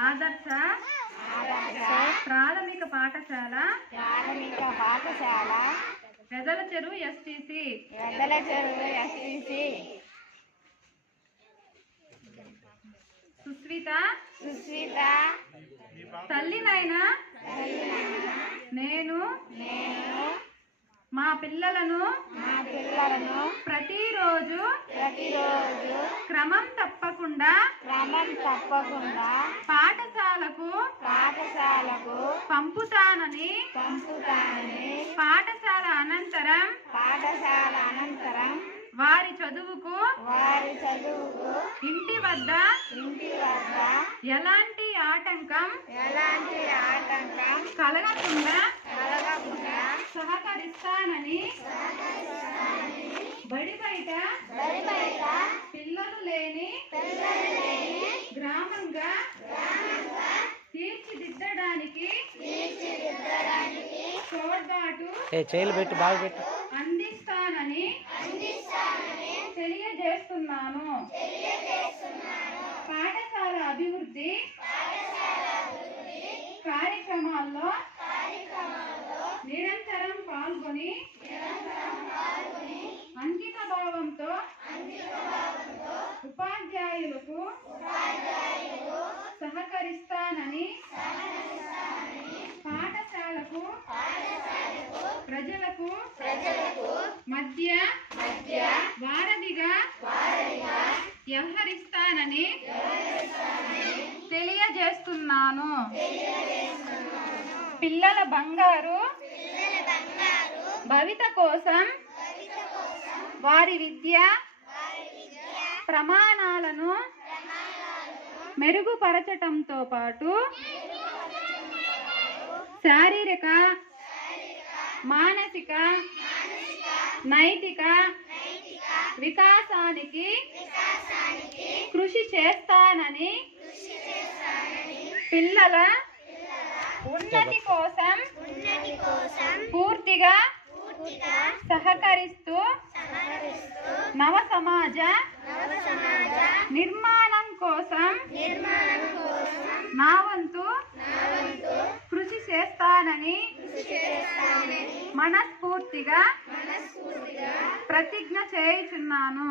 ఆదర్శ ప్రాథమిక పాఠశాల వెదలచెరువు ఎస్టీసీ సుస్మిత తల్లినైనా నేను మా పిల్లలను ప్రతిరోజు క్రమం తప్పకుండా పాఠశాలకు పంపుతానని పాఠశాల అనంతరం వారి చదువుకు ఇంటి వద్ద ఎలాంటి ఆటంకం కలగకుండా సహకరిస్తానని బడి బయట పిల్లలు లేని గ్రామంగా తీర్చిదిద్దడానికి తోడ్పాటు అందిస్తానని తెలియజేస్తున్నాను. పాఠశాల అభివృద్ధి కార్యక్రమాల్లో నిరంతరం పాల్గొని అంకిత భావంతో ఉపాధ్యాయులకు సహకరిస్తానని పాఠశాలకు ప్రజలకు మధ్య వారధిగా వ్యవహరిస్తానని తెలియజేస్తున్నాను. పిల్లల బంగారు భవిత కోసం వారి విద్య ప్రమాణాలను మెరుగుపరచటంతో పాటు శారీరక మానసిక నైతిక వికాసానికి కృషి చేస్తానని పిల్లల ఉన్నతి కోసం పూర్తిగా సహకరిస్తూ నవ సమాజ నిర్మాణం కోసం నా వంతు కృషి చేస్తానని మనస్ఫూర్తిగా ప్రతిజ్ఞ చేయుచున్నాను.